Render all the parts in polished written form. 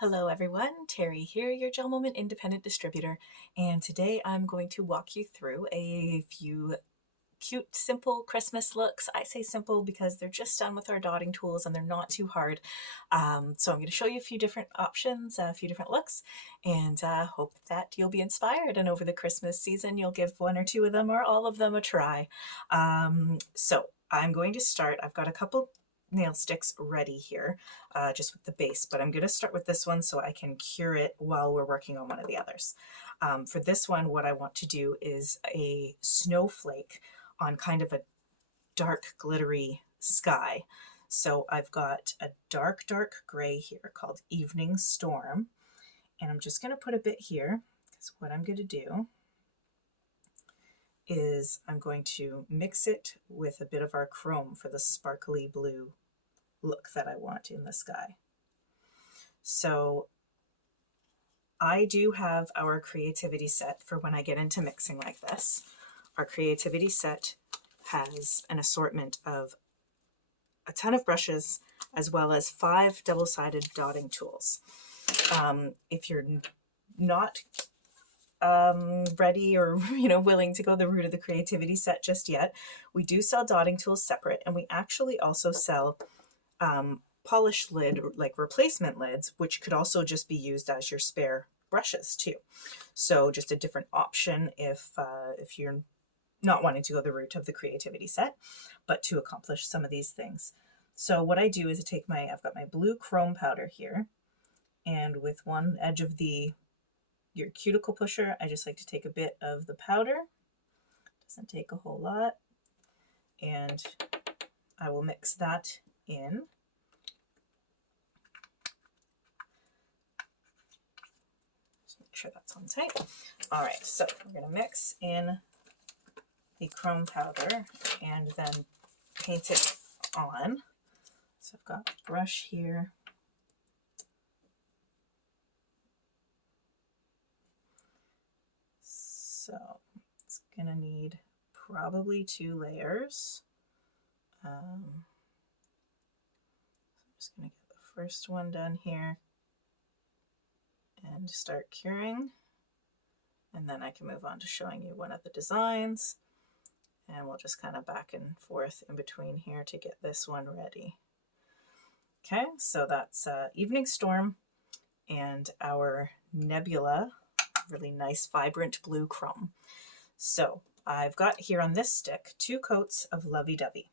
Hello everyone, Terry here, your GelMoment independent distributor, and today I'm going to walk you through a few cute, simple Christmas looks. I say simple because they're just done with our dotting tools and they're not too hard. So I'm going to show you a few different options, a few different looks, and hope that you'll be inspired, and over the Christmas season you'll give one or two of them or all of them a try. So I'm going to start. I've got a couple nail sticks ready here, just with the base, but I'm going to start with this one so I can cure it while we're working on one of the others. For this one, what I want to do is a snowflake on kind of a dark glittery sky. So I've got a dark gray here called Evening Storm, and I'm just going to put a bit here because what I'm going to do is I'm going to mix it with a bit of our chrome for the sparkly blue look that I want in the sky. So I do have our creativity set for when I get into mixing like this. Our creativity set has an assortment of a ton of brushes as well as 5 double-sided dotting tools. If you're not ready or willing to go the route of the creativity set just yet, we do sell dotting tools separate, and we actually also sell polished lid, like replacement lids, which could also just be used as your spare brushes too. So just a different option if you're not wanting to go the route of the creativity set, but to accomplish some of these things. So what I do is I've got my blue chrome powder here, and with one edge of your cuticle pusher, I just like to take a bit of the powder. Doesn't take a whole lot, and I will mix that in. Just make sure that's on tight. All right, so we're going to mix in the chrome powder and then paint it on. So I've got a brush here. So it's gonna need probably 2 layers. I'm just gonna get the first one done here and start curing. And then I can move on to showing you one of the designs. And we'll just kind of back and forth in between here to get this one ready. Okay, so that's Evening Storm and our Nebula, really nice vibrant blue chrome. So I've got here on this stick 2 coats of Lovey Dovey.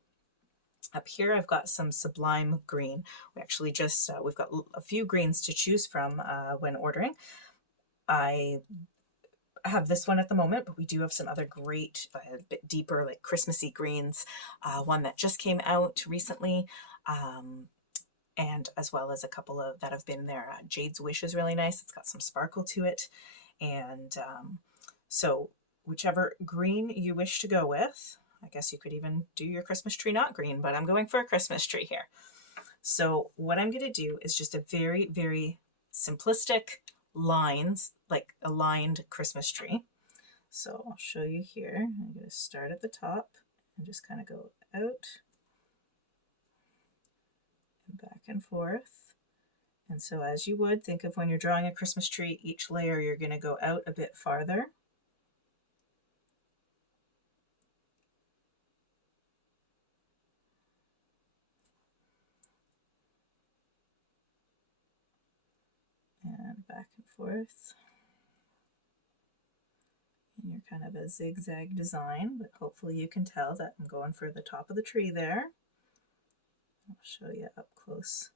Up here I've got some Sublime Green. We actually just, we've got a few greens to choose from when ordering. I have this one at the moment, but we do have some other great, a bit deeper, like Christmassy greens. One that just came out recently, and as well as a couple of that have been there. Jade's Wish is really nice. It's got some sparkle to it. And so whichever green you wish to go with, I guess you could even do your Christmas tree not green, but I'm going for a Christmas tree here. So what I'm going to do is just a very, very simplistic lines, like a lined Christmas tree. So I'll show you here. I'm going to start at the top and just kind of go out and back and forth. And so as you would, think of when you're drawing a Christmas tree, each layer you're going to go out a bit farther. And back and forth. And you're kind of a zigzag design, but hopefully you can tell that I'm going for the top of the tree there. I'll show you up close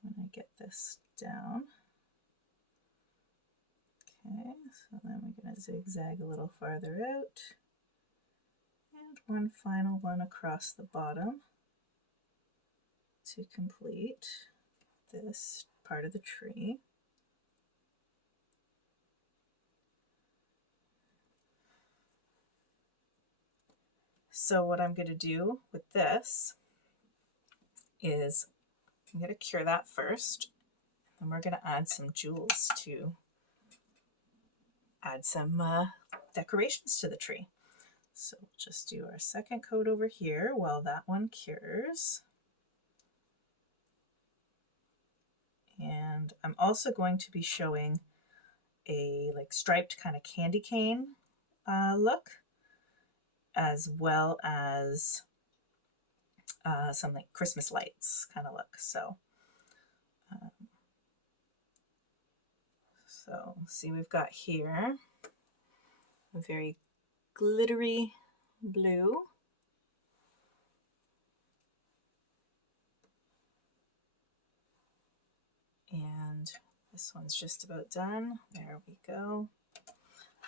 when I get this down. Okay, so then we're going to zigzag a little farther out. And one final one across the bottom to complete this part of the tree. So what I'm going to do with this is I'm going to cure that first, and we're going to add some jewels to add some decorations to the tree. So we'll just do our second coat over here while that one cures. And I'm also going to be showing a like striped kind of candy cane look, as well as some like Christmas lights kind of look. So see, we've got here a very glittery blue. And this one's just about done. There we go.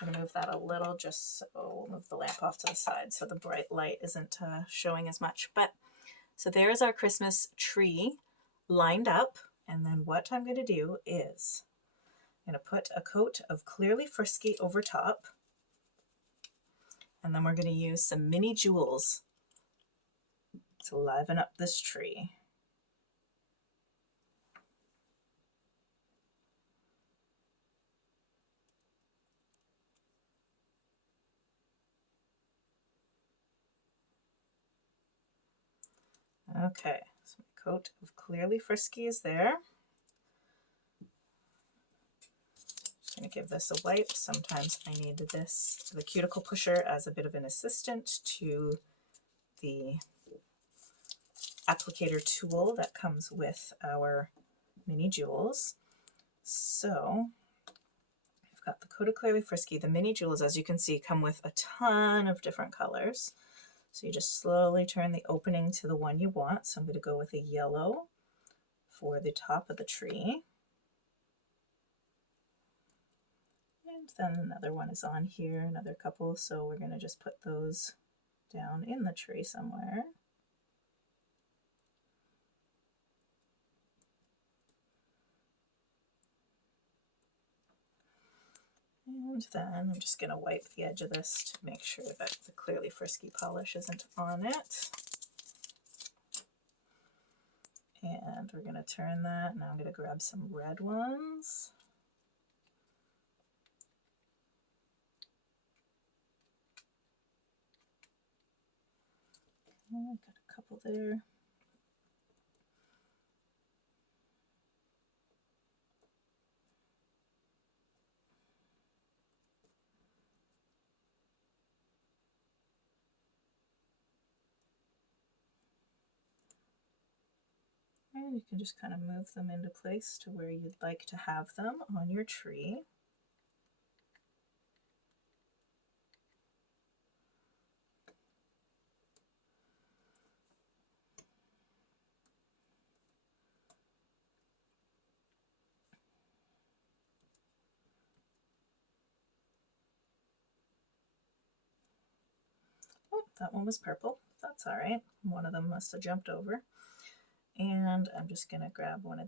I'm going to move that a little, just so we'll move the lamp off to the side so the bright light isn't showing as much. But so there's our Christmas tree lined up. And then what I'm going to do is I'm going to put a coat of Clearly Frisky over top. And then we're going to use some mini jewels to liven up this tree. Okay, so my coat of Clearly Frisky is there. I'm going to give this a wipe. Sometimes I need this, the cuticle pusher, as a bit of an assistant to the applicator tool that comes with our mini jewels. So I've got the coat of Clearly Frisky. The mini jewels, as you can see, come with a ton of different colors. So you just slowly turn the opening to the one you want. So I'm going to go with a yellow for the top of the tree. And then another one is on here, another couple. So we're going to just put those down in the tree somewhere. And then I'm just going to wipe the edge of this to make sure that the Clearly Frisky polish isn't on it. And we're going to turn that. Now I'm going to grab some red ones. Oh, got a couple there. And you can just kind of move them into place to where you'd like to have them on your tree. Oh, that one was purple. That's all right. One of them must have jumped over. And I'm just going to grab one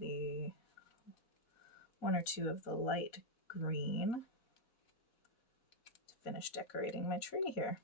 or two of the light green to finish decorating my tree here.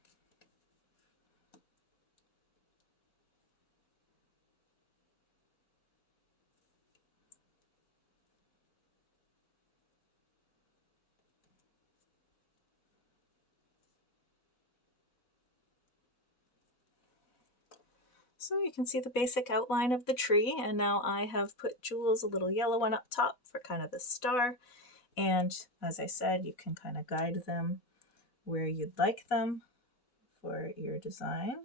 So you can see the basic outline of the tree, and now I have put jewels, a little yellow one up top for kind of the star. And as I said, you can kind of guide them where you'd like them for your design.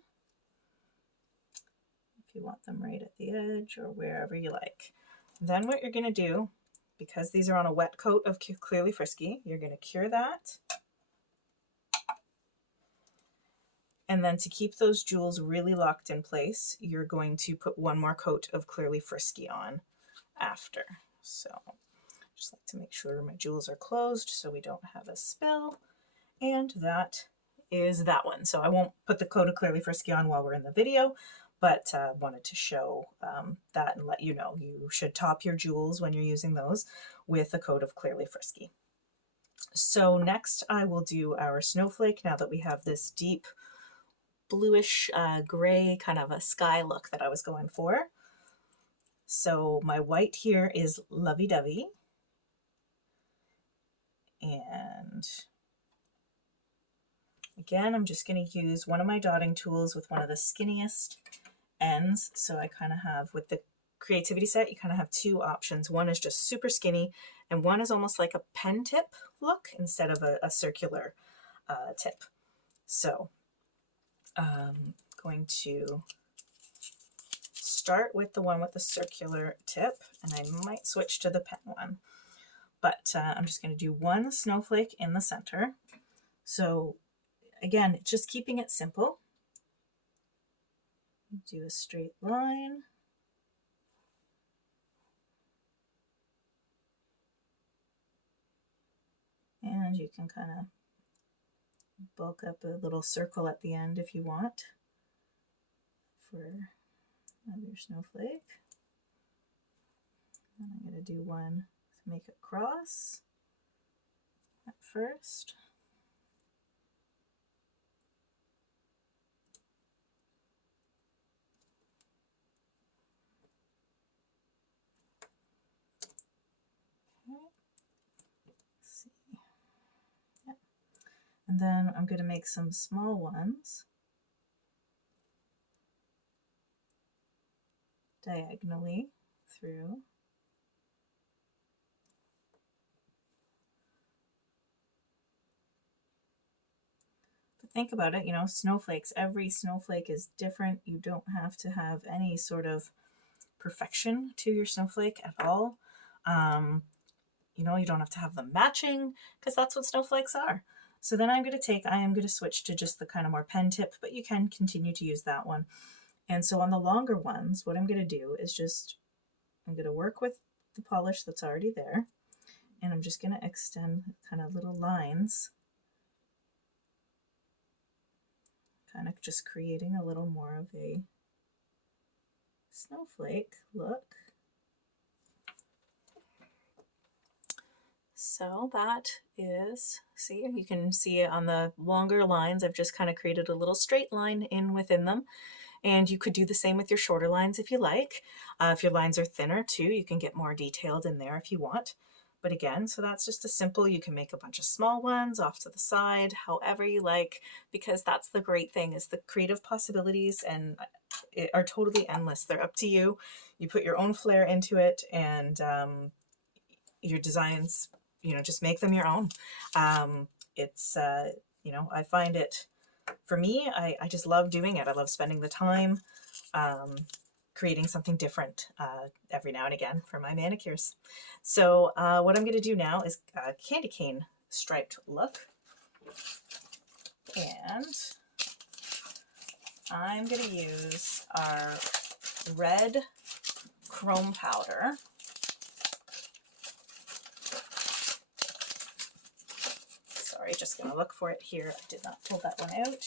If you want them right at the edge or wherever you like. Then what you're going to do, because these are on a wet coat of Clearly Frisky, you're going to cure that. And then to keep those jewels really locked in place, you're going to put one more coat of Clearly Frisky on after. So just like to make sure my jewels are closed so we don't have a spill. And that is that one. So I won't put the coat of Clearly Frisky on while we're in the video, but wanted to show that and let you know you should top your jewels when you're using those with a coat of Clearly Frisky. So next I will do our snowflake now that we have this deep bluish gray kind of a sky look that I was going for. So my white here is Lovey-Dovey. And again, I'm just going to use one of my dotting tools with one of the skinniest ends. So I kind of have, with the creativity set, you kind of have two options. One is just super skinny, and one is almost like a pen tip look instead of a circular tip. So I'm going to start with the one with the circular tip, and I might switch to the pen one. But I'm just going to do one snowflake in the center. So again, just keeping it simple. Do a straight line. And you can kind of bulk up a little circle at the end if you want for another snowflake. And I'm going to do one to make a cross at first. Let's see. Yep. And then I'm going to make some small ones diagonally through. But think about it, you know, snowflakes, every snowflake is different. You don't have to have any sort of perfection to your snowflake at all. You know, you don't have to have them matching because that's what snowflakes are. So then I am going to switch to just the kind of more pen tip, but you can continue to use that one. And so on the longer ones, what I'm going to do is I'm going to work with the polish that's already there, and I'm just going to extend kind of little lines, kind of just creating a little more of a snowflake look. So that is, see, you can see it on the longer lines. I've just kind of created a little straight line in within them. And you could do the same with your shorter lines if you like. If your lines are thinner too, you can get more detailed in there if you want. But again, so that's just a simple, you can make a bunch of small ones off to the side, however you like, because that's the great thing is the creative possibilities and are totally endless. They're up to you. You put your own flair into it, and your designs, you know, just make them your own. It's, you know, I find it, for me, I just love doing it. I love spending the time creating something different every now and again for my manicures. So what I'm going to do now is a candy cane striped look. And I'm going to use our red chrome powder. Sorry, just going to look for it here. I did not pull that one out.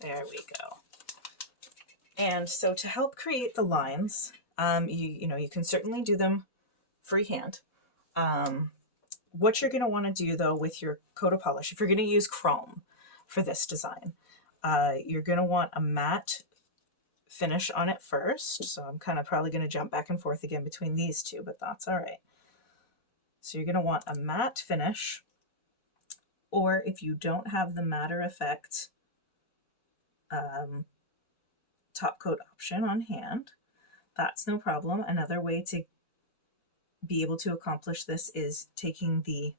There we go. And so to help create the lines, you can certainly do them freehand. What you're going to want to do though with your coat of polish, if you're going to use chrome for this design, you're going to want a matte finish on it first. So I'm kind of probably going to jump back and forth again between these two, but that's all right. So you're going to want a matte finish, or if you don't have the matter effect top coat option on hand, that's no problem. Another way to be able to accomplish this is taking the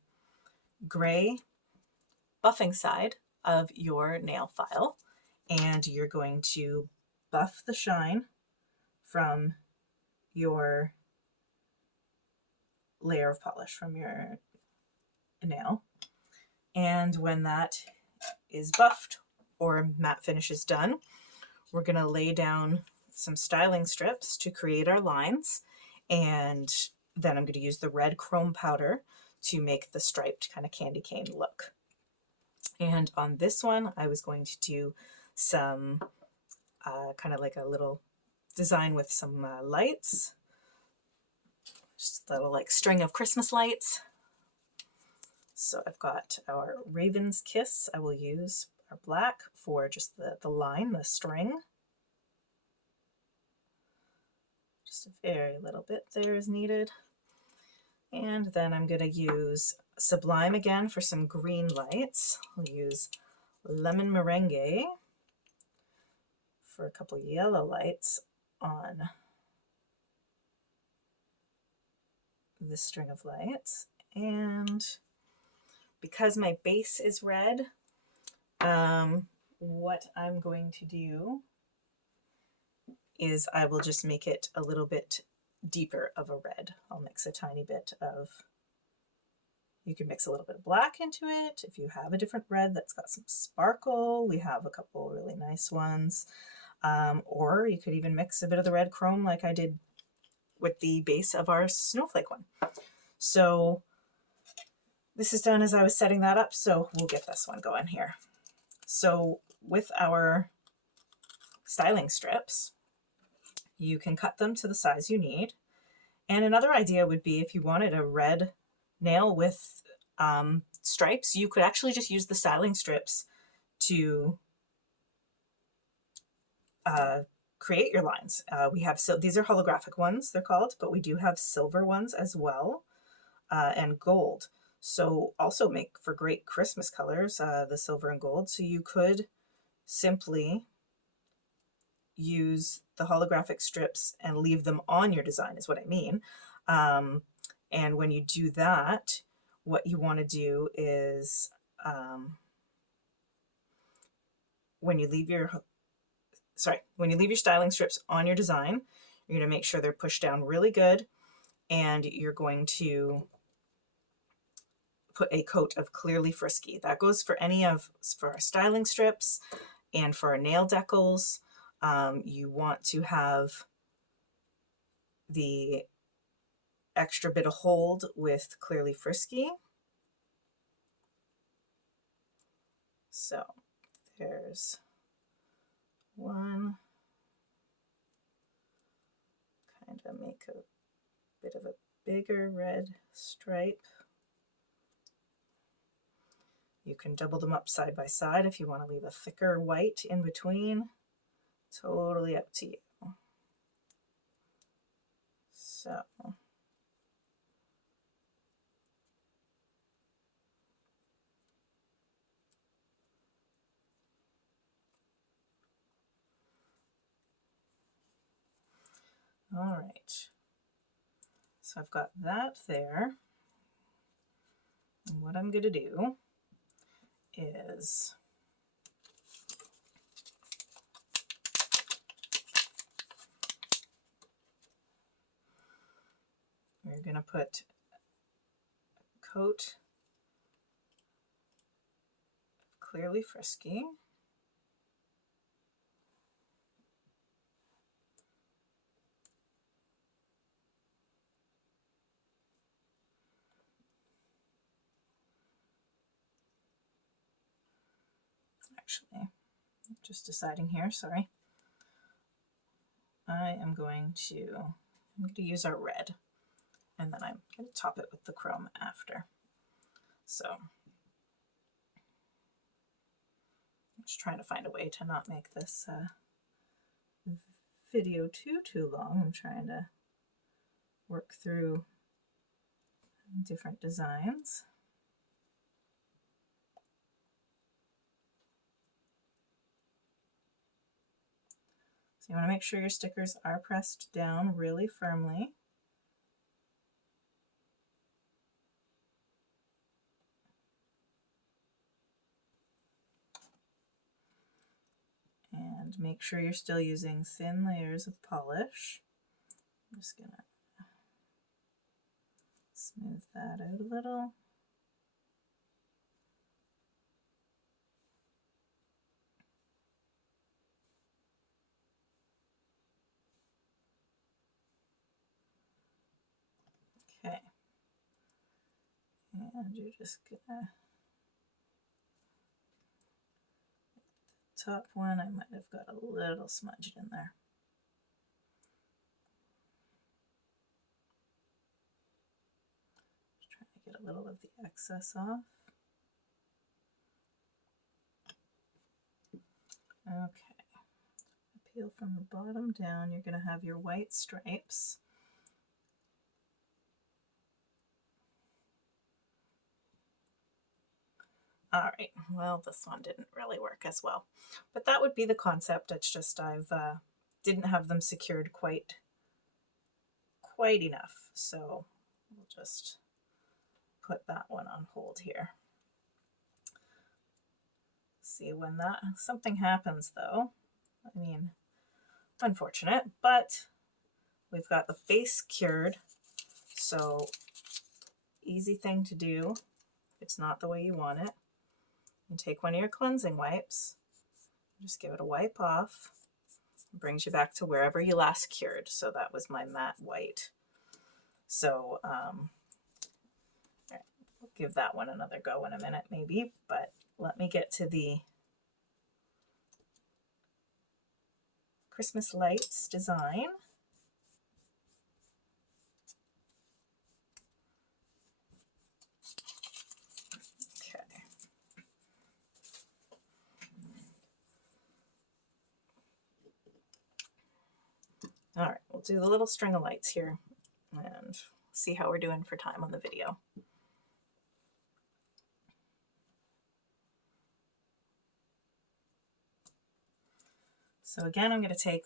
gray buffing side of your nail file, and you're going to buff the shine from your layer of polish from your nail. And when that is buffed or matte finish is done, we're going to lay down some styling strips to create our lines, and then I'm going to use the red chrome powder to make the striped kind of candy cane look. And on this one, I was going to do some kind of like a little design with some lights, just a little like string of Christmas lights. So I've got our Raven's Kiss. I will use our black for just the line, the string. Just a very little bit there is needed. And then I'm going to use Sublime again for some green lights. I'll use Lemon Merengue for a couple yellow lights on this string of lights. And because my base is red, what I'm going to do is I will just make it a little bit deeper of a red. I'll mix a tiny bit of, you can mix a little bit of black into it. If you have a different red that's got some sparkle, we have a couple really nice ones. Or you could even mix a bit of the red chrome like I did with the base of our Snowflake one. So this is done as I was setting that up, so we'll get this one going here. So with our styling strips, you can cut them to the size you need. And another idea would be if you wanted a red nail with stripes, you could actually just use the styling strips to create your lines. We have, so these are holographic ones, they're called, but we do have silver ones as well, and gold. So also make for great Christmas colors, the silver and gold. So you could simply use the holographic strips and leave them on your design is what I mean. And when you do that, what you want to do is when you leave your styling strips on your design, you're going to make sure they're pushed down really good, and you're going to put a coat of Clearly Frisky. That goes for for our styling strips and for our nail decals. You want to have the extra bit of hold with Clearly Frisky. So there's one. Kind of make a bit of a bigger red stripe. You can double them up side by side if you want to leave a thicker white in between. Totally up to you. So all right, so I've got that there, and what I'm going to do is we're going to put a coat of Clearly Frisky. Actually, just deciding here, sorry. I'm going to use our red, and then I'm going to top it with the chrome after. So I'm just trying to find a way to not make this video too long. I'm trying to work through different designs. So you want to make sure your stickers are pressed down really firmly. And make sure you're still using thin layers of polish. I'm just going to smooth that out a little. Okay. And you're just gonna, top one, I might have got a little smudged in there. Just trying to get a little of the excess off. Okay. Peel from the bottom down, you're gonna have your white stripes. All right, well, this one didn't really work as well, but that would be the concept. It's just I've didn't have them secured quite enough, so we'll just put that one on hold here. See when that something happens though. I mean, unfortunate, but we've got the face cured, so easy thing to do. If it's not the way you want it, you take one of your cleansing wipes, just give it a wipe off. It brings you back to wherever you last cured. So that was my matte white. So we'll give that one another go in a minute maybe, but let me get to the Christmas lights design. Okay. All right, we'll do the little string of lights here and see how we're doing for time on the video. So again, I'm going to take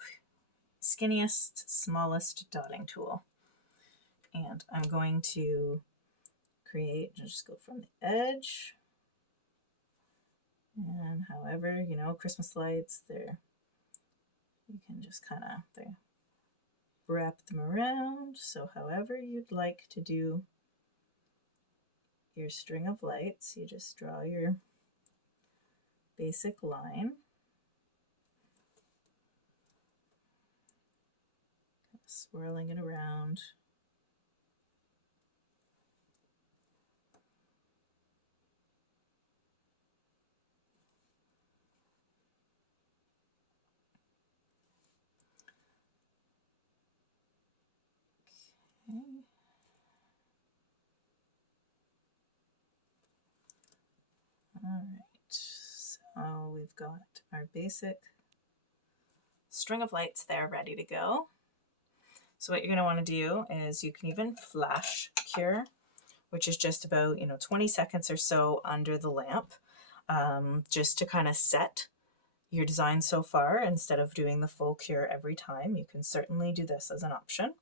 skinniest, smallest dotting tool, and I'm going to create, just go from the edge, and however, you know, Christmas lights, there, you can just kind of wrap them around. So however you'd like to do your string of lights, you just draw your basic line. Swirling it around. Okay. All right, so we've got our basic string of lights there ready to go. So what you're going to want to do is you can even flash cure, which is just about 20 seconds or so under the lamp, just to kind of set your design so far instead of doing the full cure every time. You can certainly do this as an option.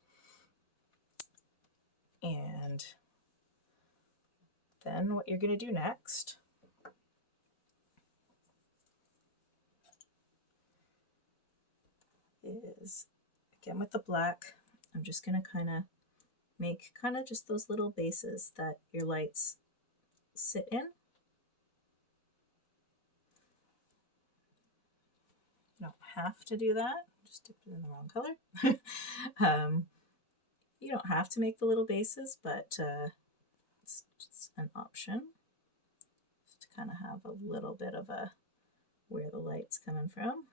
And then what you're going to do next is, again with the black, I'm just going to kind of make just those little bases that your lights sit in. You don't have to do that, just dipped it in the wrong color. You don't have to make the little bases, but it's just an option, just to kind of have a little bit of a where the light's coming from.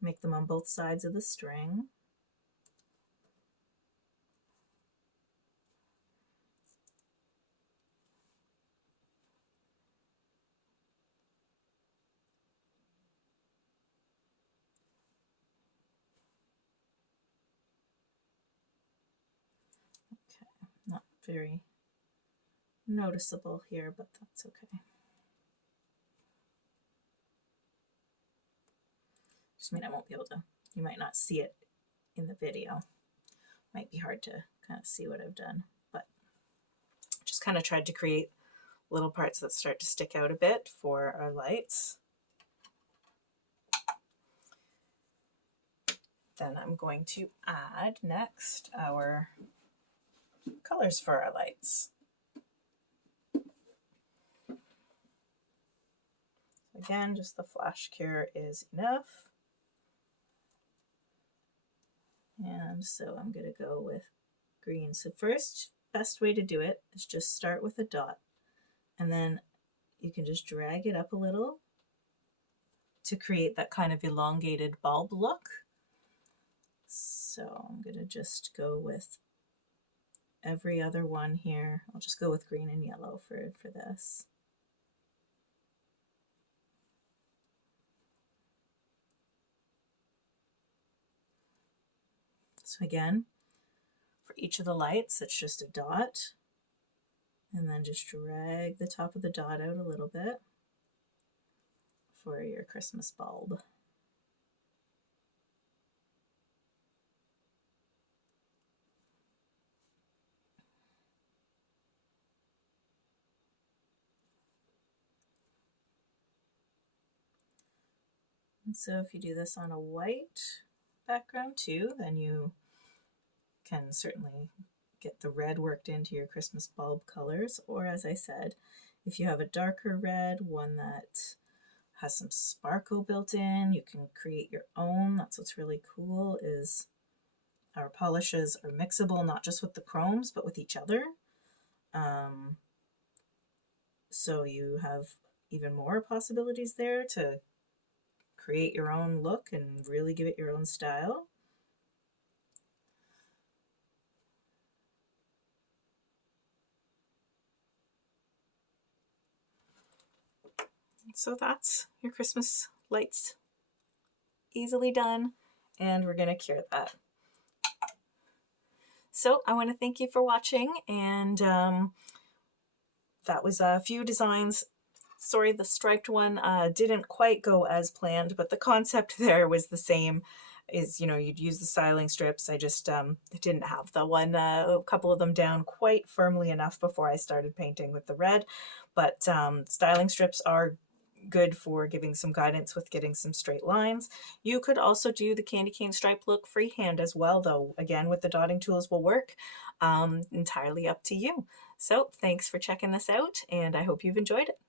Make them on both sides of the string. Okay, not very noticeable here, but that's okay. Just mean I won't be able to, you might not see it in the video. Might be hard to kind of see what I've done, but just kind of tried to create little parts that start to stick out a bit for our lights. Then I'm going to add next our colors for our lights. Again, just the flash cure is enough. And so I'm going to go with green. So first, best way to do it is just start with a dot, and then you can just drag it up a little to create that kind of elongated bulb look. So I'm going to just go with every other one here. I'll just go with green and yellow for this. So again, for each of the lights, it's just a dot. And then just drag the top of the dot out a little bit for your Christmas bulb. And so if you do this on a white background too, then you can certainly get the red worked into your Christmas bulb colors. Or as I said, if you have a darker red, one that has some sparkle built in, you can create your own. That's what's really cool, is our polishes are mixable, not just with the chromes, but with each other. So you have even more possibilities there to create your own look and really give it your own style. So that's your Christmas lights easily done, and we're going to cure that. So I want to thank you for watching, and that was a few designs. Sorry, the striped one didn't quite go as planned, but the concept there was the same. Is, you know, you'd use the styling strips. I just didn't have the one, a couple of them down quite firmly enough before I started painting with the red. But styling strips are good for giving some guidance with getting some straight lines. You could also do the candy cane stripe look freehand as well, though again with the dotting tools will work. Entirely up to you. So thanks for checking this out, and I hope you've enjoyed it.